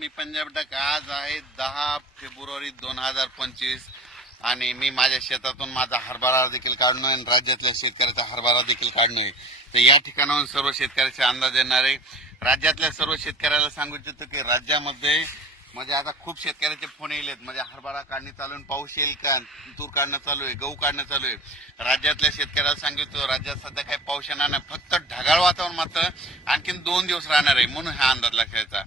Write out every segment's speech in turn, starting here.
मी Punjab duck आज आहे दहा फेब्रुवारी दोन हजार पंचवीस आणि मी माझ्या शेतातून माझा हरभरा देखील काढणं आणि राज्यातल्या शेतकऱ्याचा हरभरा देखील काढणं तर या ठिकाणाहून सर्व शेतकऱ्याचे अंदाज येणार आहे राज्यातल्या सर्व शेतकऱ्याला सांगू इच्छितो की राज्यामध्ये म्हणजे आता खूप शेतकऱ्याचे फोन येलेत म्हणजे हरभरा काढणे चालू आहे पाऊस येईल का तूर काढणं चालू आहे गहू काढणं चालू आहे राज्यातल्या शेतकऱ्याला सांगितलं राज्यात सध्या काही पाऊस येणार नाही फक्त ढगाळ वातावरण मात्र आणखीन दोन दिवस राहणार आहे म्हणून हा अंदाज लक्षात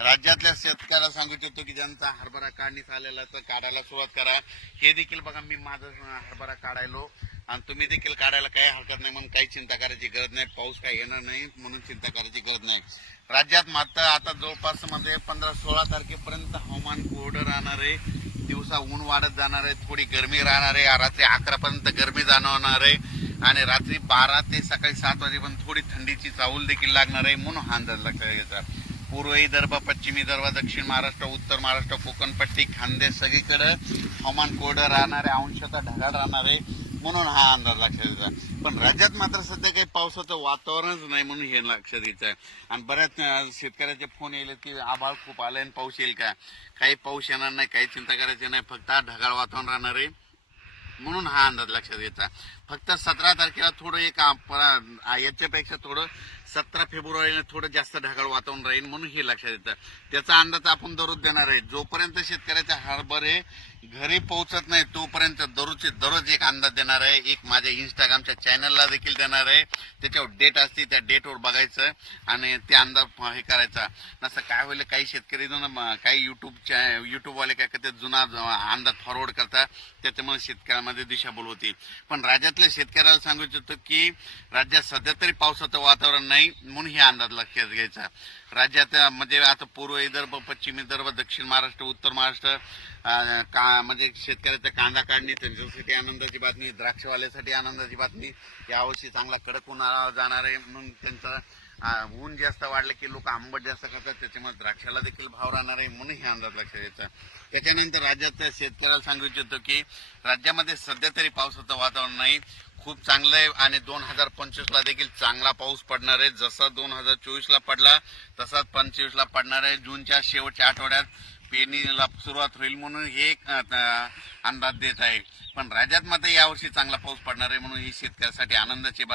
राज्यातल्या शेतकऱ्याला सांगू इच्छितो की ज्यांचा हरभरा काढणी आलेला तर काढायला सुरुवात करा हे देखील बघा मी माझं हरभरा काढायलो आणि तुम्ही देखील काढायला काही हरकत नाही म्हणून काही चिंता करायची गरज नाही पाऊस काही येणार नाही म्हणून चिंता करायची गरज नाही राज्यात मात्र आता जवळपास मध्ये पंधरा सोळा तारखेपर्यंत हवामान कोरडं राहणार आहे दिवसा ऊन वाढत जाणार आहे थोडी गरमी राहणार आहे रात्री अकरापर्यंत गरमी जाणवणार आहे आणि रात्री बारा ते सकाळी सात वाजेपर्यंत थोडी थंडीची चावूल देखील लागणार आहे म्हणून हा अंदाज लक्षात घ्यायचा पूर्व विदर्भ पश्चिमी विदर्भ दक्षिण महाराष्ट्र उत्तर महाराष्ट्र कोकणपट्टी खानदेश सगळीकडे हवामान कोरडं राहणार आहे अंशतः ढगाळ राहणार आहे म्हणून हा अंदाज लक्षात येतो पण राज्यात मात्र सध्या काही पावसाचं वातावरणच नाही म्हणून हे लक्षात येत आहे आणि बऱ्याच शेतकऱ्याचे फोन येले की आभाळ खूप आले आणि पाऊस येईल का काही पाऊस येणार नाही काही चिंता करायची नाही फक्त ढगाळ वातावरण राहणार आहे म्हणून हा अंदाज लक्षात घ्यायचा फक्त सतरा तारखेला थोडं एक याच्यापेक्षा थोडं सतरा फेब्रुवारीला थोडं जास्त ढगाळ वातावरण राहील म्हणून हे लक्षात येतं त्याचा अंदाज आपण दररोज देणार आहे जोपर्यंत शेतकऱ्याचे हरभरे घरी पोहोचत नाही तोपर्यंत दररोजचे दररोज एक अंदाज देणार आहे एक माझ्या इंस्टाग्रामच्या चॅनलला देखील देणार आहे त्याच्यावर डेट असते त्या डेटवर बघायचं आणि ते अंदाज हे करायचा नसं काय होईल काही शेतकरी काही युट्यूबच्या युट्यूबवाले काय करतात जुना अंदाज फॉरवर्ड करतात त्याच्यामुळे शेतकऱ्यांमध्ये दिशाभूल होती पण राज्यात राज्यातल्या शेतकऱ्याला सांगू इच्छितो की राज्यात सध्या तरी पावसाचं वातावरण नाही म्हणून हे अंदाज लक्षात घ्यायचा राज्यात म्हणजे आता पूर्व विदर्भ पश्चिम विदर्भ दक्षिण महाराष्ट्र उत्तर महाराष्ट्र का म्हणजे शेतकऱ्याचा कांदा काढणी त्यांच्यासाठी आनंदाची बातमी द्राक्षवाल्यासाठी आनंदाची बातमी यावर्षी चांगला कडक उन्हाळा जाणार आहे म्हणून त्यांचा ऊन जास्त वाढलं की लोक आंबट जास्त खातात त्याच्यामुळे द्राक्षाला देखील भाव राहणार आहे म्हणून हे अंदाज लक्षात यायचा त्याच्यानंतर राज्यातल्या शेतकऱ्याला सांगू इच्छितो की राज्यामध्ये सध्या तरी पावसाचं वातावरण नाही खूप चांगलं आहे आणि दोन हजार पंचवीसला देखील चांगला पाऊस पडणार आहे जसा दोन हजार चोवीसला पडला तसाच पंचवीसला पडणार आहे जूनच्या शेवटच्या आठवड्यात पेरणीला सुरुवात होईल म्हणून हे अंदाज देत आहे पण राज्यात मात्र यावर्षी चांगला पाऊस पडणार आहे म्हणून ही शेतकऱ्यासाठी आनंदाची